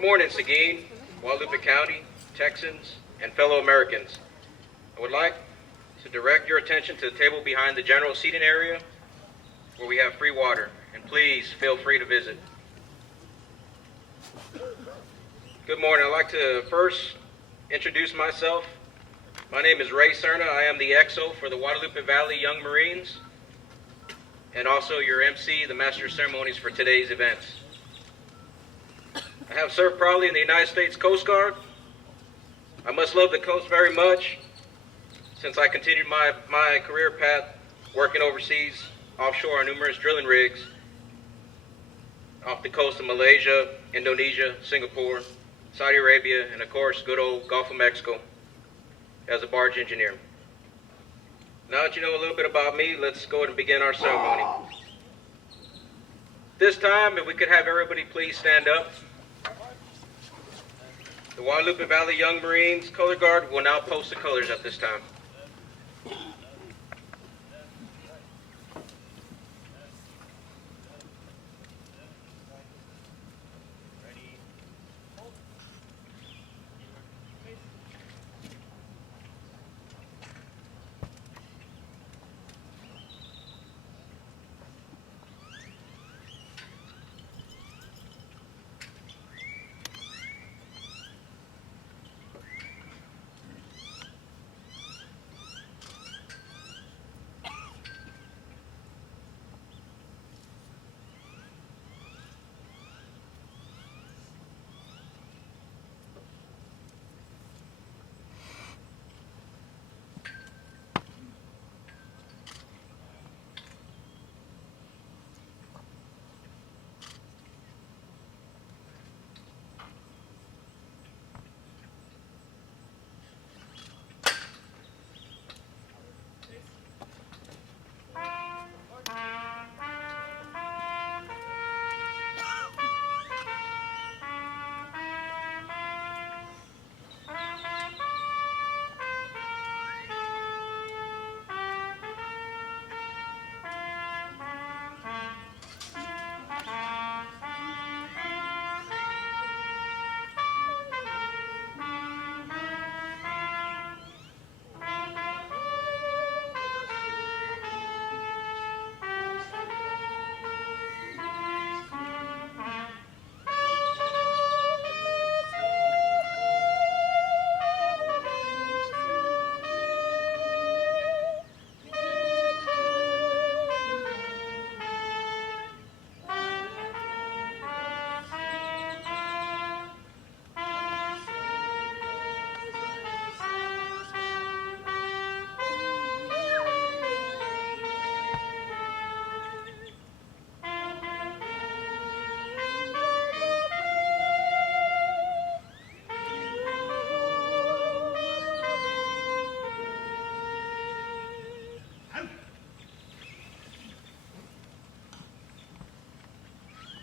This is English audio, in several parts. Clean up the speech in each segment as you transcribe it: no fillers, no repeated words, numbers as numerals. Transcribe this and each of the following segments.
Good morning, Seguin, Guadalupe County, Texans, and fellow Americans. I would like to direct your attention to the table behind the general seating area where we have free water, and please feel free to visit. Good morning. I'd like to first introduce myself. My name is Ray Cerna. I am the XO for the Guadalupe Valley Young Marines, and also your MC, the Master of Ceremonies for today's events. I have served proudly in the United States Coast Guard. I must love the coast very much since I continued my career path working overseas, offshore on numerous drilling rigs off the coast of Malaysia, Indonesia, Singapore, Saudi Arabia, and of course, good old Gulf of Mexico as a barge engineer. Now that you know a little bit about me, let's go ahead and begin our ceremony. This time, if we could have everybody please stand up. The Guadalupe Valley Young Marines Color Guard will now post the colors at this time.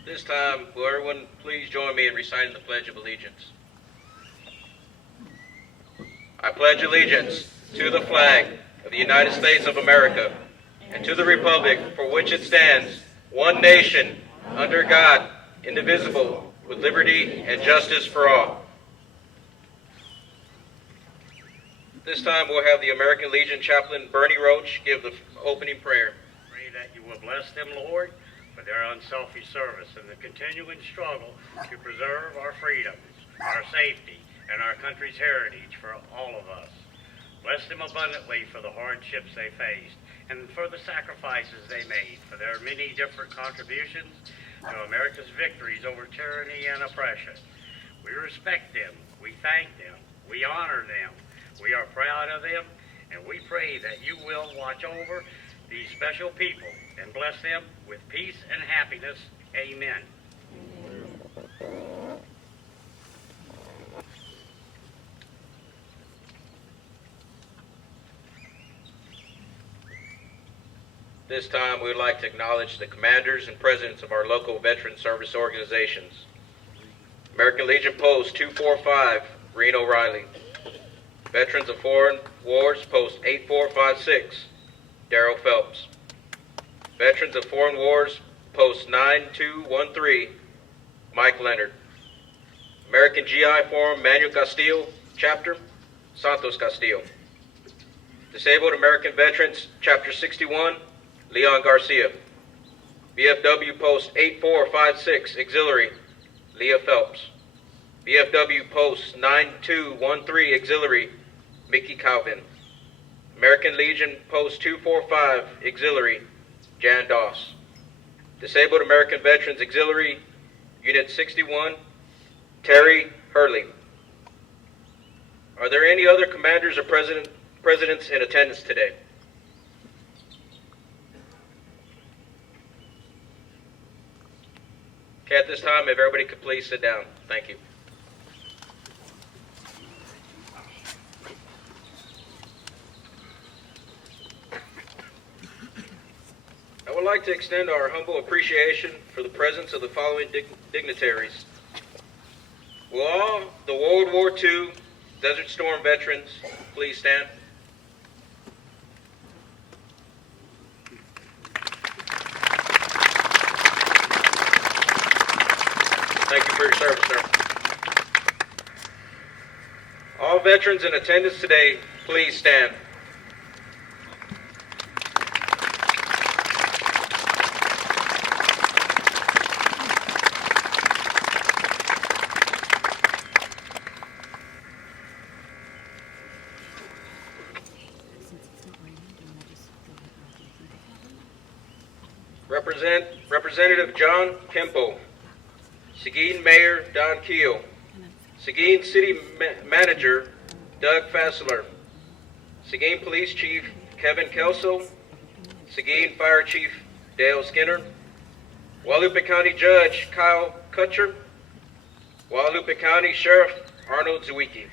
This time, will everyone please join me in reciting the Pledge of Allegiance? I pledge allegiance to the flag of the United States of America and to the republic for which it stands, one nation, under God, indivisible, with liberty and justice for all. This time, we'll have the American Legion Chaplain Bernie Roach give the opening prayer. Pray that you will bless them, Lord, for their unselfish service and the continuing struggle to preserve our freedoms, our safety, and our country's heritage for all of us. Bless them abundantly for the hardships they faced and for the sacrifices they made, for their many different contributions to America's victories over tyranny and oppression. We respect them, we thank them, we honor them, we are proud of them, and we pray that you will watch over these special people and bless them with peace and happiness. Amen. This time, we would like to acknowledge the commanders and presidents of our local veteran service organizations. American Legion Post 245, Reno Riley. Veterans of Foreign Wars Post 8456, Darrell Phelps. Veterans of Foreign Wars Post 9213, Mike Leonard. American GI Forum Manuel Castillo, Chapter, Santos Castillo. Disabled American Veterans, Chapter 61, Leon Garcia. VFW Post 8456, Auxiliary, Leah Phelps. VFW Post 9213, Auxiliary, Mickey Calvin. American Legion Post 245, Auxiliary, Jan Doss. Disabled American Veterans Auxiliary, Unit 61, Terry Hurley. Are there any other commanders or presidents in attendance today? Okay, at this time, if everybody could please sit down. Thank you. I would like to extend our humble appreciation for the presence of the following dignitaries. Will all the World War II Desert Storm veterans please stand? Thank you for your service, sir. All veterans in attendance today, please stand. Representative John Kempo. Seguin Mayor Don Keel. Seguin City Manager Doug Fassler. Seguin Police Chief Kevin Kelso. Seguin Fire Chief Dale Skinner. Guadalupe County Judge Kyle Kutcher. Guadalupe County Sheriff Arnold Zwiecki.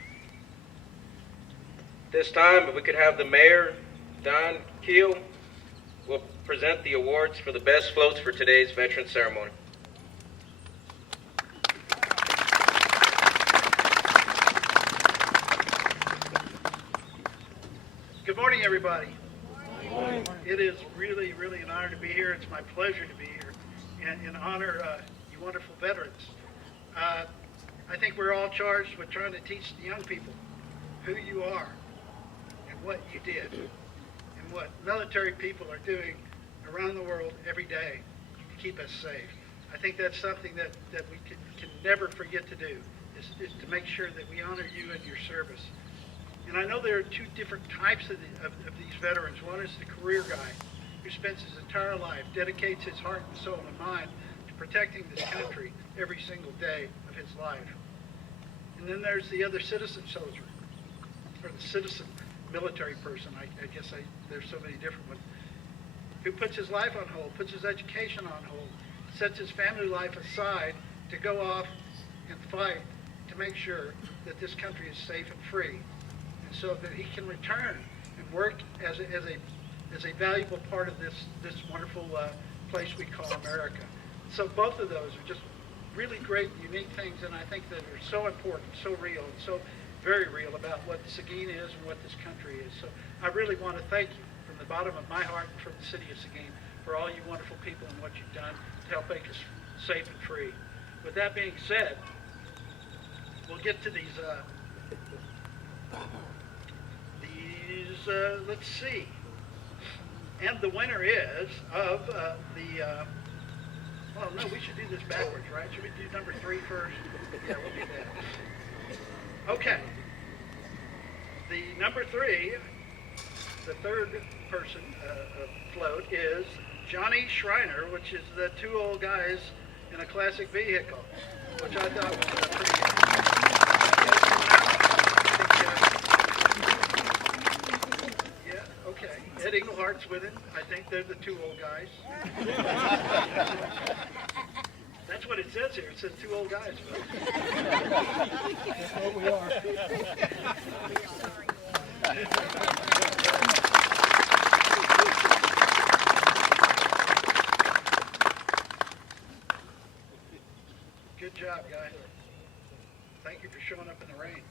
This time, if we could have the Mayor, Don Keel, will present the awards for the best floats for today's veteran ceremony. Good morning, everybody. Good morning. It is really, really an honor to be here. It's my pleasure to be here and honor you wonderful veterans. I think we're all charged with trying to teach the young people who you are and what you did and what military people are doing around the world every day to keep us safe. I think that's something that we can never forget to do, is to make sure that we honor you and your service. And I know there are two different types of these veterans. One is the career guy who spends his entire life, dedicates his heart and soul and mind to protecting this country every single day of his life. And then there's the other citizen soldier, or the citizen military person. I guess there's so many different ones, who puts his life on hold, puts his education on hold, sets his family life aside to go off and fight to make sure that this country is safe and free, and so that he can return and work as a valuable part of this wonderful place we call America. So both of those are just really great, unique things, and I think that are so important, so real, and so very real about what Seguin is and what this country is. So I really want to thank you from the bottom of my heart and from the city of Seguin for all you wonderful people and what you've done to help make us safe and free. With that being said, we'll get to these, let's see. And the winner is of well, no, we should do this backwards, right? Should we do number 3 first? Yeah, we'll do that. Okay. The number 3, the third person float, is Johnny Schreiner, which is the two old guys in a classic vehicle, which I thought was pretty good. Yeah, okay. Ed Englehart's with him. I think they're the two old guys. That's what it says here. It says two old guys. That's what we are. Good job, guys. Thank you for showing up in the rain.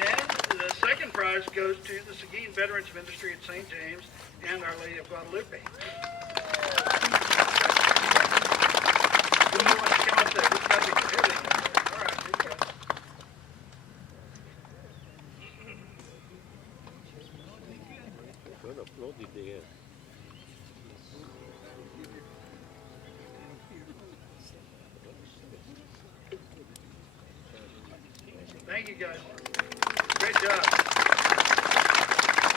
And the second prize goes to the Seguin Veterans Ministry at St. James and Our Lady of Guadalupe. told you they had. Thank you, guys. Great job.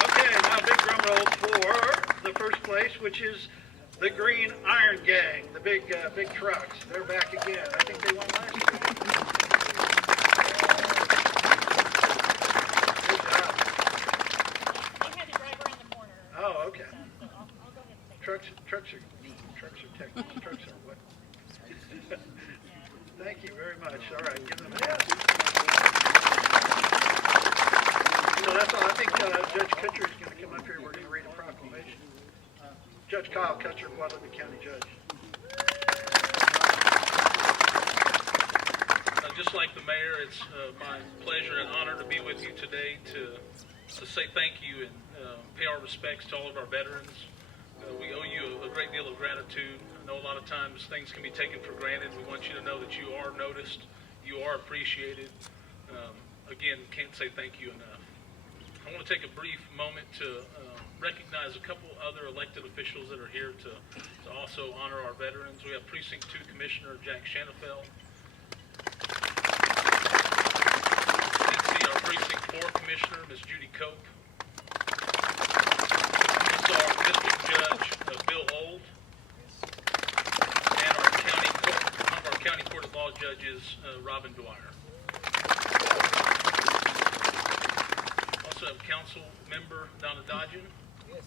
Okay, now big drum roll for the first place, which is the Green Iron Gang, the big trucks. They're back again. I think they won last year. Good job. They had to drive around the corner. Oh, okay. So I'll go ahead and take Trucks are technical. Trucks are what? Thank you very much. All right, give them a hand. So that's all. I think Judge Kutcher is going to come up here. We're going to read a proclamation. Judge Kyle Kutcher, Guadalupe County Judge. Just like the mayor, it's my pleasure and honor to be with you today to say thank you and pay our respects to all of our veterans. We owe you a great deal of gratitude. I know a lot of times things can be taken for granted. We want you to know that you are noticed, you are appreciated. Again, can't say thank you enough. I want to take a brief moment to recognize a couple other elected officials that are here to also honor our veterans. We have Precinct 2 Commissioner Jack Shanafel. You can see our Precinct 4 Commissioner, Ms. Judy Cope. Also our District Judge, Bill Old. And our one of our County Court of Law judges, Robin Dwyer. Also have Council Member Donna Dodgen. Yes.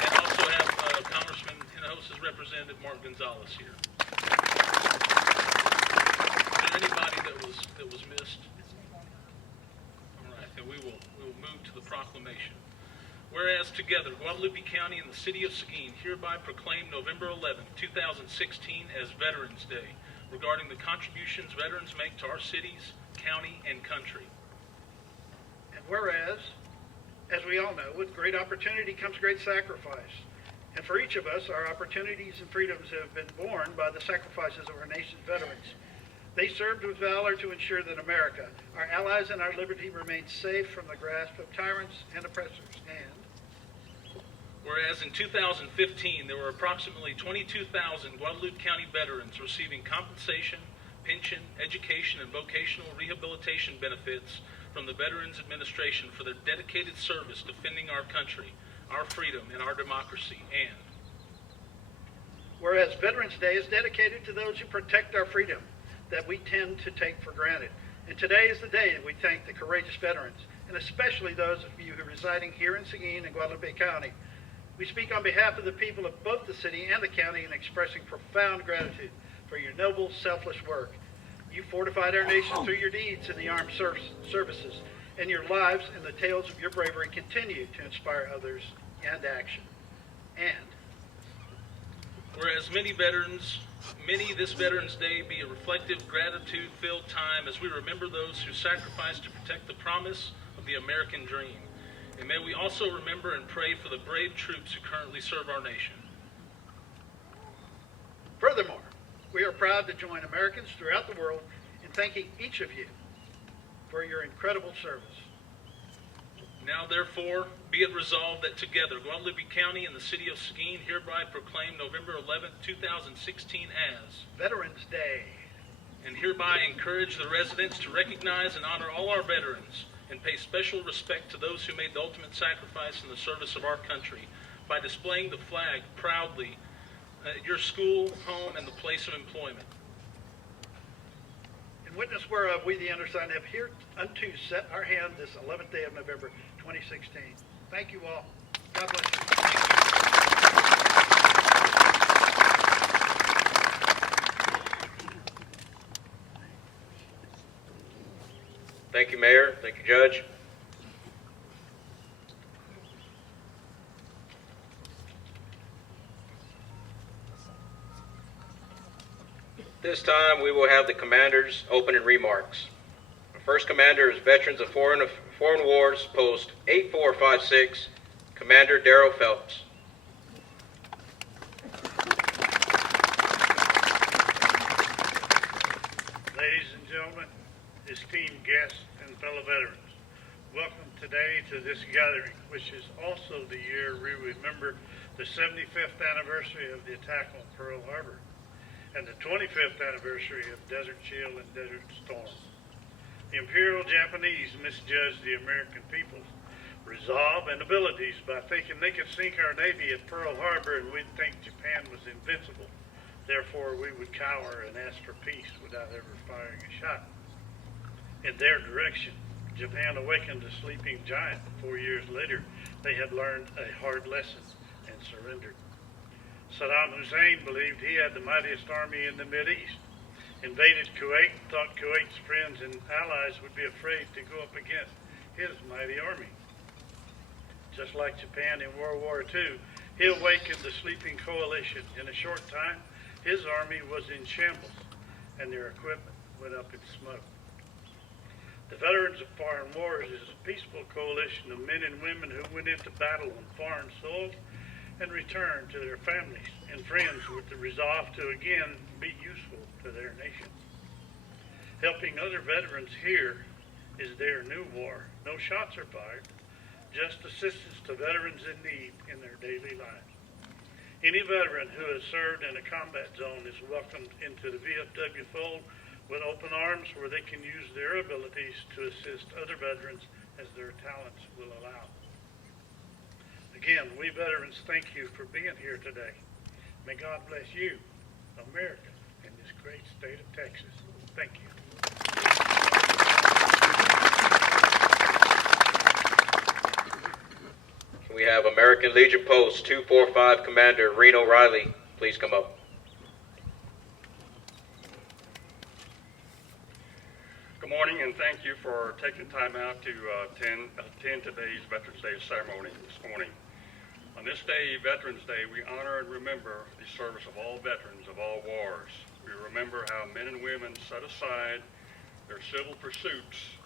And also have Congressman Hinojos' representative Mark Gonzalez here. Is there anybody that was missed? All right, then we will move to the proclamation. Whereas together, Guadalupe County and the City of Seguin hereby proclaim November 11, 2016 as Veterans Day, regarding the contributions veterans make to our cities, county, and country. And whereas, as we all know, with great opportunity comes great sacrifice. And for each of us, our opportunities and freedoms have been borne by the sacrifices of our nation's veterans. They served with valor to ensure that America, our allies, and our liberty remain safe from the grasp of tyrants and oppressors. And whereas in 2015, there were approximately 22,000 Guadalupe County veterans receiving compensation, pension, education, and vocational rehabilitation benefits from the Veterans Administration for their dedicated service defending our country, our freedom, and our democracy. And whereas Veterans Day is dedicated to those who protect our freedom that we tend to take for granted. And today is the day that we thank the courageous veterans, and especially those of you who are residing here in Seguin and Guadalupe County. We speak on behalf of the people of both the city and the county in expressing profound gratitude for your noble, selfless work. You fortified our nation through your deeds in the armed services, and your lives and the tales of your bravery continue to inspire others and action. And whereas many this Veterans Day be a reflective, gratitude-filled time as we remember those who sacrificed to protect the promise of the American dream. And may we also remember and pray for the brave troops who currently serve our nation. Furthermore, we are proud to join Americans throughout the world in thanking each of you for your incredible service. Now, therefore, be it resolved that together, Guadalupe County and the City of Seguin hereby proclaim November 11, 2016 as Veterans Day, and hereby encourage the residents to recognize and honor all our veterans and pay special respect to those who made the ultimate sacrifice in the service of our country by displaying the flag proudly at your school, home, and the place of employment. in witness whereof we, the undersigned, have hereunto set our hand this 11th day of November 2016. Thank you all. God bless you. Thank you, Mayor. Thank you, Judge. This time we will have the commanders' opening remarks. The first commander is Veterans of Foreign Wars, Post 8456, Commander Darrell Phelps. Ladies and gentlemen, esteemed guests and fellow veterans, Welcome today to this gathering, which is also the year we remember the 75th anniversary of the attack on Pearl Harbor and the 25th anniversary of Desert Shield and Desert Storm. The Imperial Japanese misjudged the American people's resolve and abilities by thinking they could sink our Navy at Pearl Harbor and we'd think Japan was invincible. Therefore, we would cower and ask for peace without ever firing a shot. In their direction, Japan awakened a sleeping giant. 4 years later, they had learned a hard lesson and surrendered. Saddam Hussein believed he had the mightiest army in the Mideast, invaded Kuwait, thought Kuwait's friends and allies would be afraid to go up against his mighty army. Just like Japan in World War II, he awakened the sleeping coalition. In a short time, his army was in shambles, and their equipment went up in smoke. The Veterans of Foreign Wars is a peaceful coalition of men and women who went into battle on foreign soil and returned to their families and friends with the resolve to again be useful to their nation. Helping other veterans here is their new war. No shots are fired, just assistance to veterans in need in their daily lives. Any veteran who has served in a combat zone is welcomed into the VFW fold with open arms where they can use their abilities to assist other veterans as their talents will allow. Again, we veterans thank you for being here today. May God bless you, America, and this great state of Texas. Thank you. Can we have American Legion Post 245 Commander Reno Riley please come up? Good morning, and thank you for taking time out to attend today's Veterans Day ceremony this morning. On this day, Veterans Day, we honor and remember the service of all veterans of all wars. We remember how men and women set aside their civil pursuits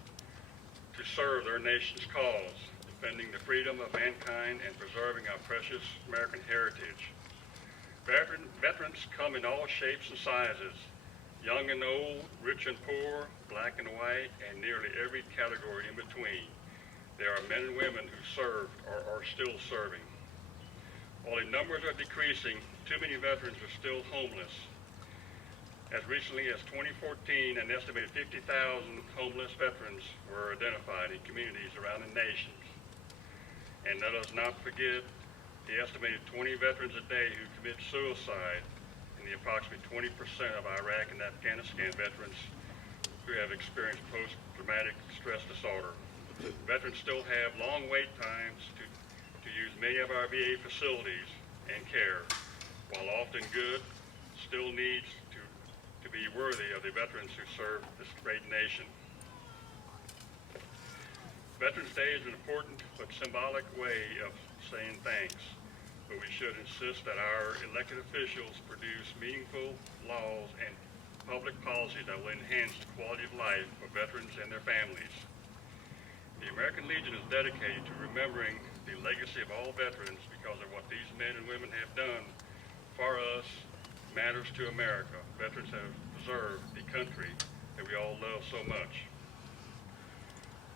to serve their nation's cause, defending the freedom of mankind and preserving our precious American heritage. Veterans come in all shapes and sizes, young and old, rich and poor, black and white, and nearly every category in between. There are men and women who served or are still serving. While the numbers are decreasing, too many veterans are still homeless. As recently as 2014, an estimated 50,000 homeless veterans were identified in communities around the nation. And let us not forget the estimated 20 veterans a day who commit suicide and the approximately 20% of Iraq and Afghanistan veterans who have experienced post-traumatic stress disorder. Veterans still have long wait times to use many of our VA facilities and care, while often good, still needs to be worthy of the veterans who serve this great nation. Veterans Day is an important but symbolic way of saying thanks, but we should insist that our elected officials produce meaningful laws and public policy that will enhance the quality of life for veterans and their families. The American Legion is dedicated to remembering the legacy of all veterans because of what these men and women have done for us matters to America. Veterans have preserved the country that we all love so much.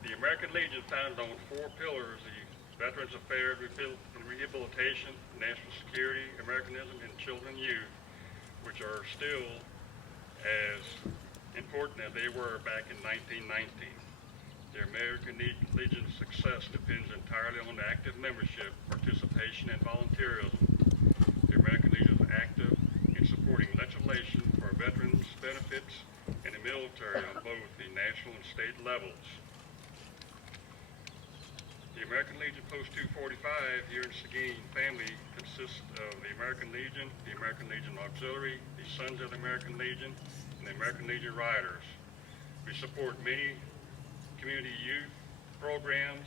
The American Legion founded on 4 pillars: the Veterans Affairs, Rehabilitation, National Security, Americanism, and Children and Youth, which are still as important as they were back in 1919. The American Legion's success depends entirely on active membership, participation, and volunteerism. The American Legion is active in supporting legislation for veterans' benefits and the military on both the national and state levels. The American Legion Post 245 here in Seguin family consists of the American Legion, the American Legion Auxiliary, the Sons of the American Legion, and the American Legion Riders. We support many community youth programs.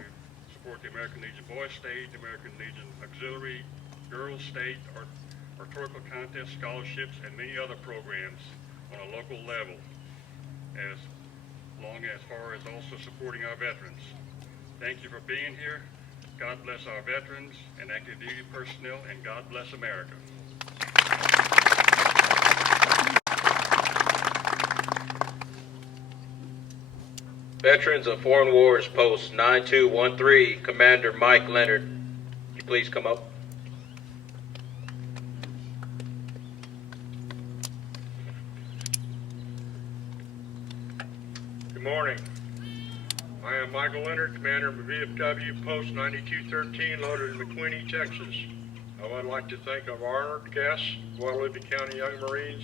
We support the American Legion Boys State, the American Legion Auxiliary, Girls State, rhetorical contest scholarships, and many other programs on a local level, as far as also supporting our veterans. Thank you for being here. God bless our veterans and active duty personnel, and God bless America. Veterans of Foreign Wars Post 9213, Commander Mike Leonard. Can you please come up? Good morning. I am Michael Leonard, Commander of VFW Post 9213, located in McQueeney, Texas. I would like to thank our honored guests, Guadalupe County Young Marines,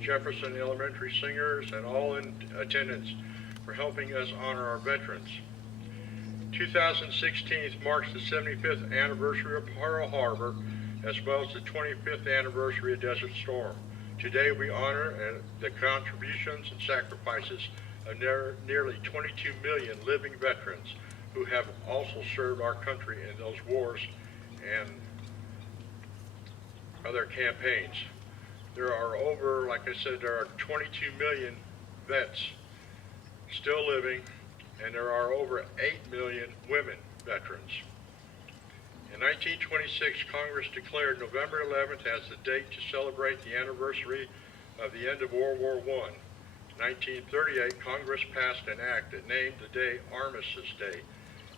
Jefferson Elementary Singers, and all in attendance for helping us honor our veterans. 2016 marks the 75th anniversary of Pearl Harbor, as well as the 25th anniversary of Desert Storm. Today we honor the contributions and sacrifices of nearly 22 million living veterans who have also served our country in those wars and other campaigns. There are over, like I said, there are 22 million vets still living, and there are over 8 million women veterans. In 1926, Congress declared November 11th as the date to celebrate the anniversary of the end of World War I. In 1938, Congress passed an act that named the day Armistice Day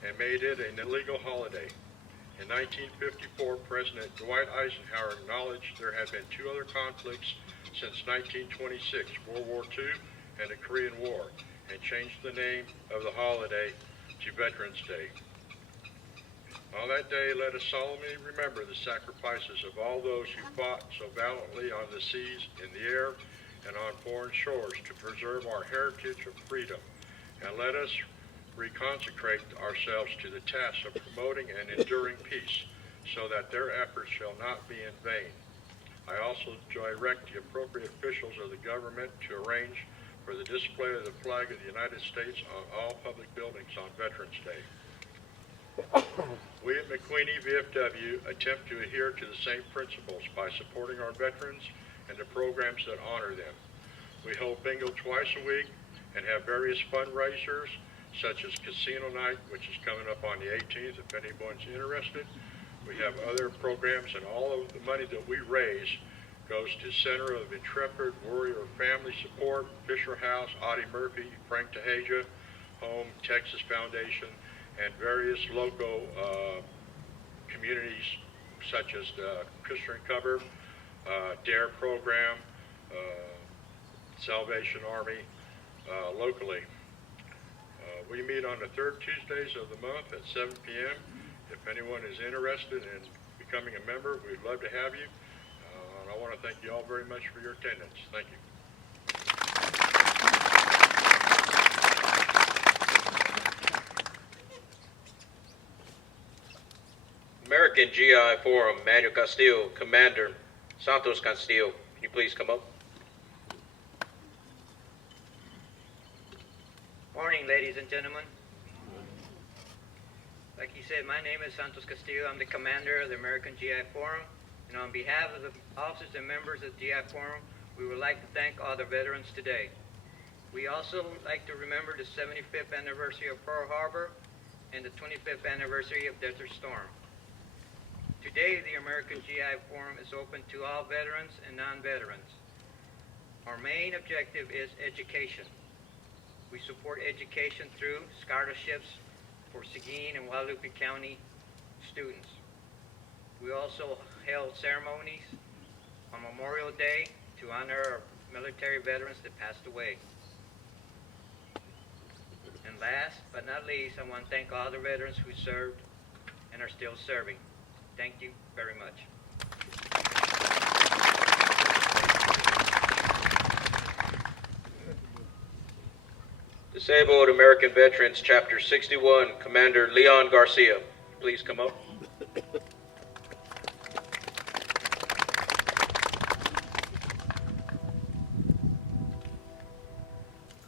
and made it an illegal holiday. In 1954, President Dwight Eisenhower acknowledged there had been 2 other conflicts since 1926, World War II and the Korean War, and changed the name of the holiday to Veterans Day. On that day, let us solemnly remember the sacrifices of all those who fought so valiantly on the seas, in the air, and on foreign shores to preserve our heritage of freedom. And let us reconsecrate ourselves to the task of promoting and enduring peace, so that their efforts shall not be in vain. I also direct the appropriate officials of the government to arrange for the display of the flag of the United States on all public buildings on Veterans Day. We at McQueeney VFW attempt to adhere to the same principles by supporting our veterans and the programs that honor them. We hold bingo twice a week and have various fundraisers, such as Casino Night, which is coming up on the 18th, if anyone's interested. We have other programs, and all of the money that we raise goes to Center of Intrepid Warrior Family Support, Fisher House, Audie Murphy, Frank Tahaja, Home, Texas Foundation, and various local communities such as the Christian Cover, DARE program, Salvation Army locally. We meet on the 3rd Tuesdays of the month at 7 p.m. If anyone is interested in becoming a member, we'd love to have you. And I want to thank you all very much for your attendance. Thank you. American GI Forum, Manuel Castillo, Commander Santos Castillo. Can you please come up? Morning, ladies and gentlemen. Like he said, my name is Santos Castillo. I'm the commander of the American GI Forum. And on behalf of the officers and members of the GI Forum, we would like to thank all the veterans today. We also like to remember the 75th anniversary of Pearl Harbor and the 25th anniversary of Desert Storm. Today, the American GI Forum is open to all veterans and non-veterans. Our main objective is education. We support education through scholarships for Seguin and Guadalupe County students. We also held ceremonies on Memorial Day to honor our military veterans that passed away. And last but not least, I want to thank all the veterans who served and are still serving. Thank you very much. Disabled American Veterans, Chapter 61, Commander Leon Garcia. Please come up.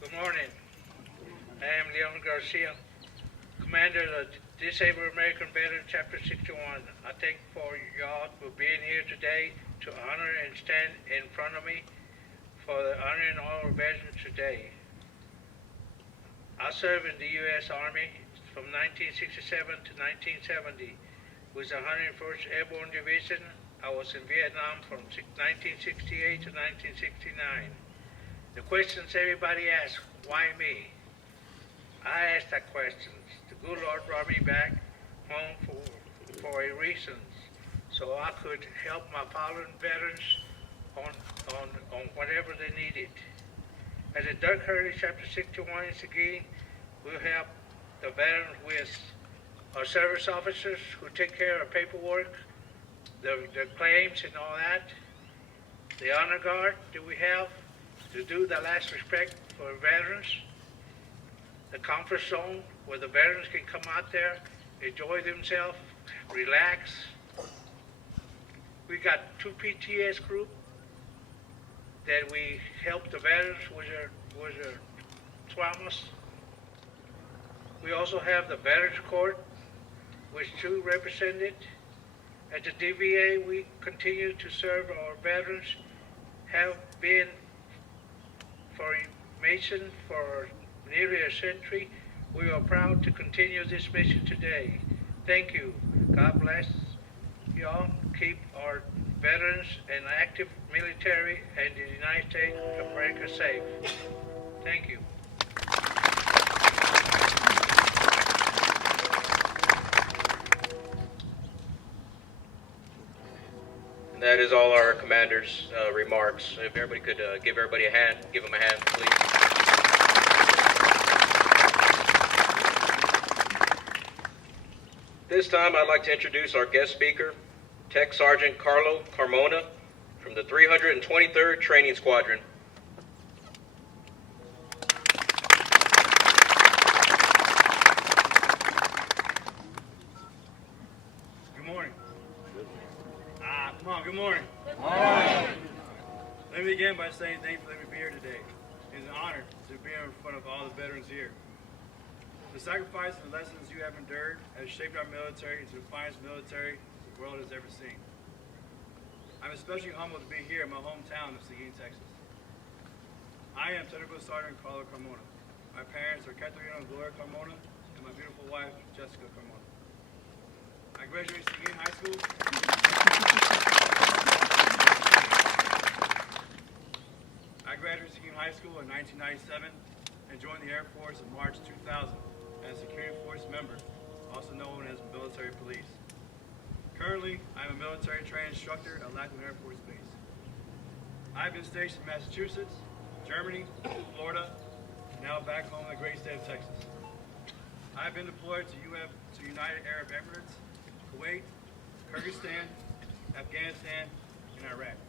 Good morning. I am Leon Garcia, Commander of the Disabled American Veterans, Chapter 61. I thank for y'all for being here today to honor and stand in front of me for honoring all our veterans today. I served in the U.S. Army from 1967 to 1970 with the 101st Airborne Division. I was in Vietnam from 1968 to 1969. The questions everybody asks, why me? I asked that question. The good Lord brought me back home for a reason, so I could help my fallen veterans on whatever they needed. As in Dirk Hurley, Chapter 61 in Seguin, we'll help the veterans with our service officers who take care of paperwork, the claims and all that. The honor guard that we have to do the last respect for veterans. The comfort zone where the veterans can come out there, enjoy themselves, relax. We got 2 PTS group that we help the veterans with their traumas. We also have the Veterans Court, which 2 represented. At the DVA, we continue to serve our veterans, have been for Mason for nearly a century. We are proud to continue this mission today. Thank you. God bless y'all. Keep our veterans and active military and the United States of America safe. Thank you. And that is all our commander's remarks. If everybody could give everybody a hand, give them a hand, please. This time, I'd like to introduce our guest speaker, Tech Sergeant Carlo Carmona from the 323rd Training Squadron. Good morning. Good morning. Good morning. Let me begin by saying thank you for letting me be here today. It's an honor to be in front of all the veterans here. The sacrifice and the lessons you have endured has shaped our military into the finest military the world has ever seen. I'm especially humbled to be here in my hometown of Seguin, Texas. I am Technical Sergeant Carlo Carmona. My parents are Caterina and Gloria Carmona, and my beautiful wife, Jessica Carmona. I graduated Seguin High School. I graduated Seguin High School in 1997 and joined the Air Force in March 2000 as a security force member, also known as military police. Currently, I'm a military training instructor at Lackland Air Force Base. I've been stationed in Massachusetts, Germany, Florida, and now back home in the great state of Texas. I've been deployed to United Arab Emirates, Kuwait, Kyrgyzstan, Afghanistan, and Iraq,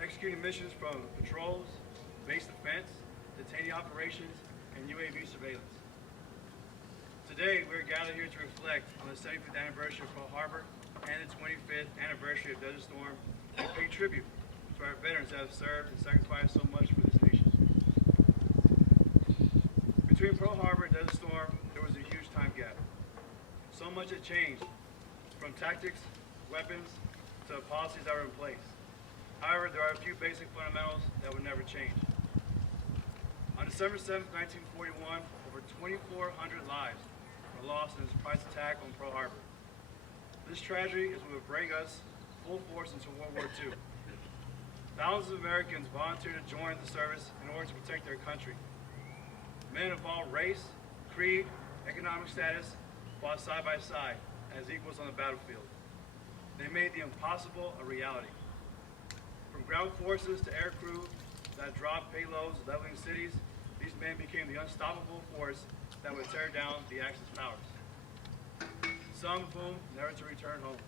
executing missions from patrols, base defense, detainee operations, and UAV surveillance. Today, we're gathered here to reflect on the 75th anniversary of Pearl Harbor and the 25th anniversary of Desert Storm and pay tribute to our veterans that have served and sacrificed so much for this nation. Between Pearl Harbor and Desert Storm, there was a huge time gap. So much had changed, from tactics, weapons, to the policies that were in place. However, there are a few basic fundamentals that would never change. On December 7, 1941, over 2,400 lives were lost in the surprise attack on Pearl Harbor. This tragedy is what would bring us full force into World War II. Thousands of Americans volunteered to join the service in order to protect their country. Men of all race, creed, economic status fought side by side as equals on the battlefield. They made the impossible a reality. From ground forces to air crew that dropped payloads leveling cities, these men became the unstoppable force that would tear down the Axis powers, some of whom never to return home.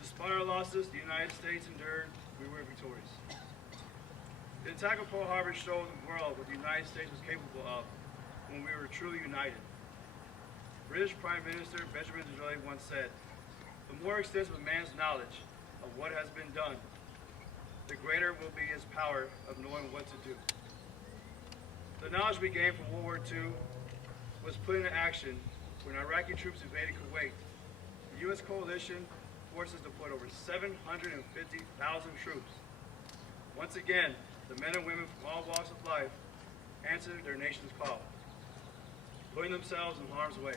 Despite our losses the United States endured, we were victorious. The attack of Pearl Harbor showed the world what the United States was capable of when we were truly united. British Prime Minister Benjamin Disraeli once said, "The more extensive man's knowledge of what has been done, the greater will be his power of knowing what to do." The knowledge we gained from World War II was put into action when Iraqi troops invaded Kuwait. The U.S. coalition forces deployed over 750,000 troops. Once again, the men and women from all walks of life answered their nation's call, putting themselves in harm's way.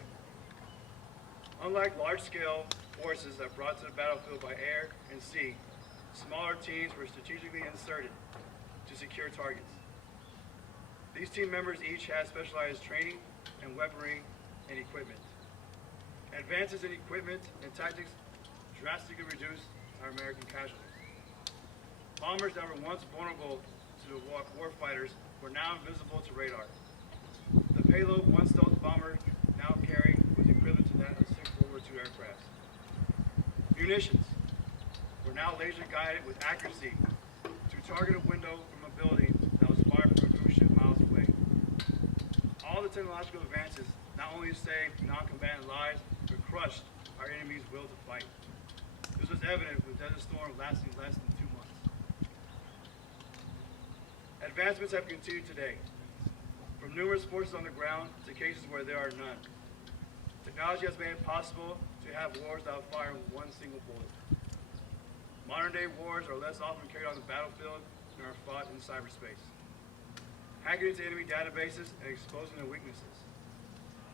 Unlike large-scale forces that brought to the battlefield by air and sea, smaller teams were strategically inserted to secure targets. These team members each have specialized training and weaponry and equipment. Advances in equipment and tactics drastically reduce our American casualties. Bombers that were once vulnerable to the warfighters were now invisible to radar. The payload one stealth bomber now carried was equivalent to that of 6 World War II aircrafts. Munitions were now laser guided with accuracy to target a window from a building that was fired from a cruise ship miles away. All the technological advances not only saved non-combatant lives, but crushed our enemy's will to fight. This was evident with Desert Storm lasting less than 2 months. Advancements have continued today, from numerous forces on the ground to cases where there are none. Technology has made it possible to have wars without firing one single bullet. Modern day wars are less often carried on the battlefield and are fought in cyberspace. Hacking into enemy databases and exposing their weaknesses.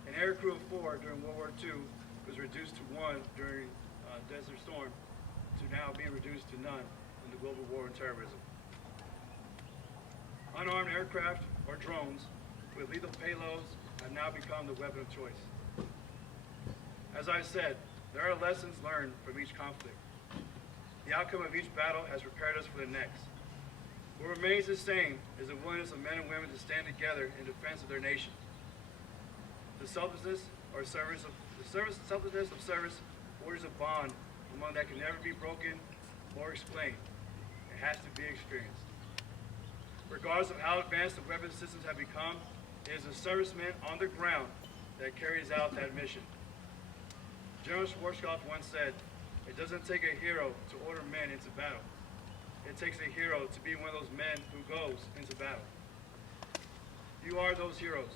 An air crew of 4 during World War II was reduced to 1 during Desert Storm, to now being reduced to none in the global war on terrorism. Unarmed aircraft or drones with lethal payloads have now become the weapon of choice. As I said, there are lessons learned from each conflict. The outcome of each battle has prepared us for the next. What remains the same is the willingness of men and women to stand together in defense of their nation. The selflessness of service forges a bond among that can never be broken or explained. It has to be experienced. Regardless of how advanced the weapon systems have become, it is the servicemen on the ground that carries out that mission. General Schwarzkopf once said, "It doesn't take a hero to order men into battle. It takes a hero to be one of those men who goes into battle." You are those heroes,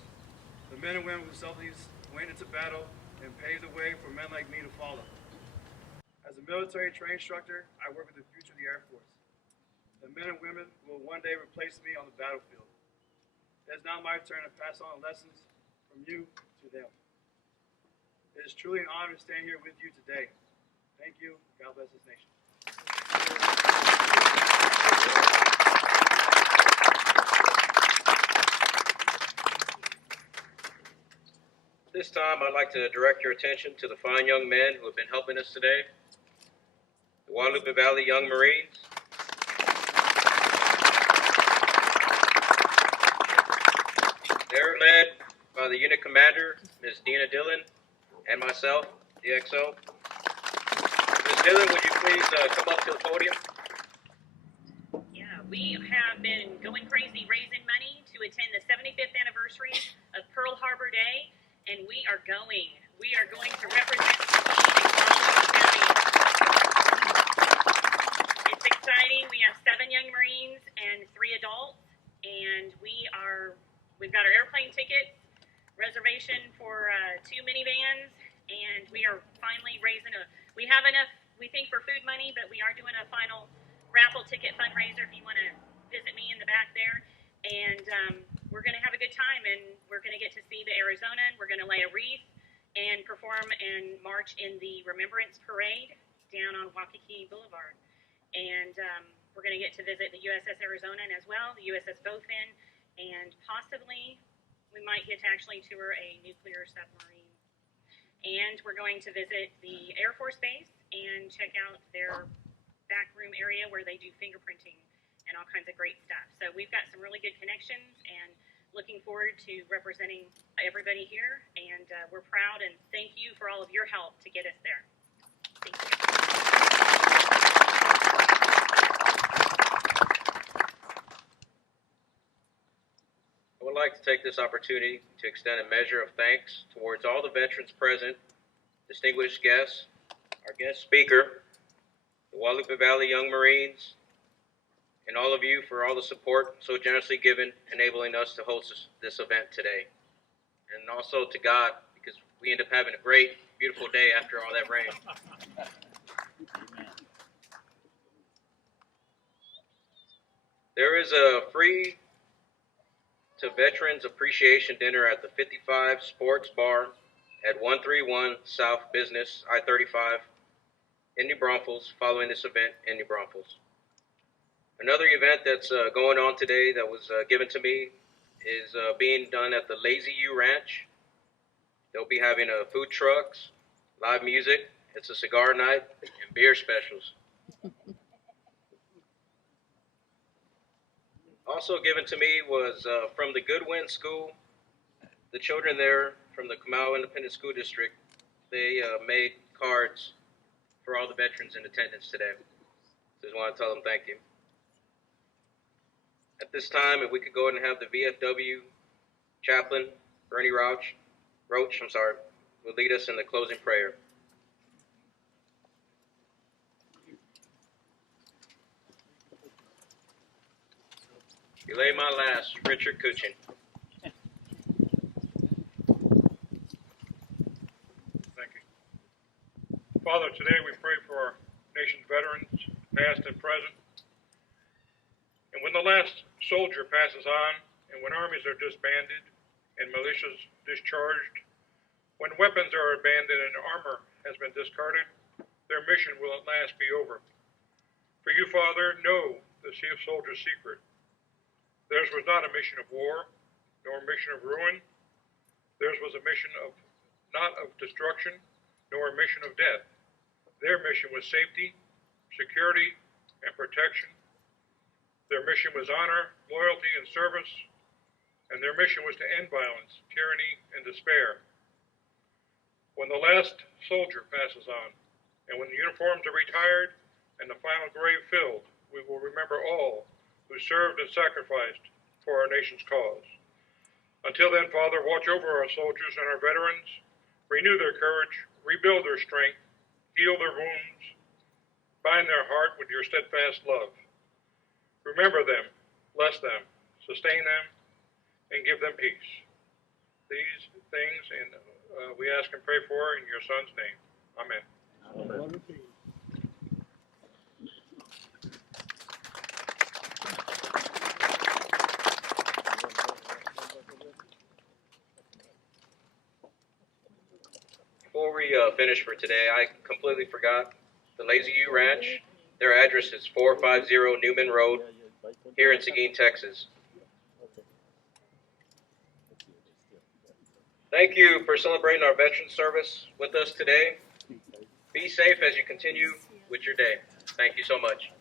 the men and women who selflessly went into battle and paved the way for men like me to follow. As a military training instructor, I work with the future of the Air Force, the men and women who will one day replace me on the battlefield. It is now my turn to pass on lessons from you to them. It is truly an honor to stand here with you today. Thank you. God bless this nation. This time, I'd like to direct your attention to the fine young men who have been helping us today. The Guadalupe Valley Young Marines. They're led by the unit commander, Ms. Dina Dillon, and myself, DXO. Ms. Dillon, would you please come up to the podium? Yeah, we have been going crazy raising money to attend the 75th anniversary of Pearl Harbor Day, and we are going to represent the County. It's exciting. We have 7 young Marines and 3 adults, and we've got our airplane tickets, reservation for 2 minivans, and we are finally we have enough, we think, for food money, but we are doing a final raffle ticket fundraiser if you want to visit me in the back there. And we're going to have a good time, and we're going to get to see the Arizonan. We're going to lay a wreath and perform and march in the Remembrance Parade down on Waikiki Boulevard. And we're going to get to visit the USS Arizona as well, the USS Bowfin, and possibly we might get to actually tour a nuclear submarine. And we're going to visit the Air Force Base and check out their back room area where they do fingerprinting and all kinds of great stuff. So we've got some really good connections, and looking forward to representing everybody here. And we're proud, and thank you for all of your help to get us there. Thank you. I would like to take this opportunity to extend a measure of thanks towards all the veterans present, distinguished guests, our guest speaker, the Guadalupe Valley Young Marines, and all of you for all the support so generously given, enabling us to host this event today. And also to God, because we end up having a great, beautiful day after all that rain. There is a free to Veterans Appreciation Dinner at the 55 Sports Bar at 131 South Business, I-35, in New Braunfels, following this event in New Braunfels. Another event that's going on today that was given to me is being done at the Lazy U Ranch. They'll be having food trucks, live music. It's a cigar night and beer specials. Also given to me was from the Goodwin School. The children there from the Kamau Independent School District, they made cards for all the veterans in attendance today. Just want to tell them thank you. At this time, if we could go ahead and have the VFW chaplain, Bernie Roach, will lead us in the closing prayer. Belay my last, Richard Kuchin. Thank you. Father, today we pray for our nation's veterans, past and present. And when the last soldier passes on, and when armies are disbanded and militias discharged, when weapons are abandoned and armor has been discarded, their mission will at last be over. For you, Father, know the soldier's secret. Theirs was not a mission of war, nor a mission of ruin. Theirs was a mission of not of destruction, nor a mission of death. Their mission was safety, security, and protection. Their mission was honor, loyalty, and service, and their mission was to end violence, tyranny, and despair. When the last soldier passes on, and when the uniforms are retired and the final grave filled, we will remember all who served and sacrificed for our nation's cause. Until then, Father, watch over our soldiers and our veterans, renew their courage, rebuild their strength, heal their wounds, bind their heart with your steadfast love. Remember them, bless them, sustain them, and give them peace. These things we ask and pray for in your Son's name. Amen. Amen. Before we finish for today, I completely forgot the Lazy U Ranch. Their address is 450 Newman Road here in Seguin, Texas. Thank you for celebrating our veteran service with us today. Be safe as you continue with your day. Thank you so much.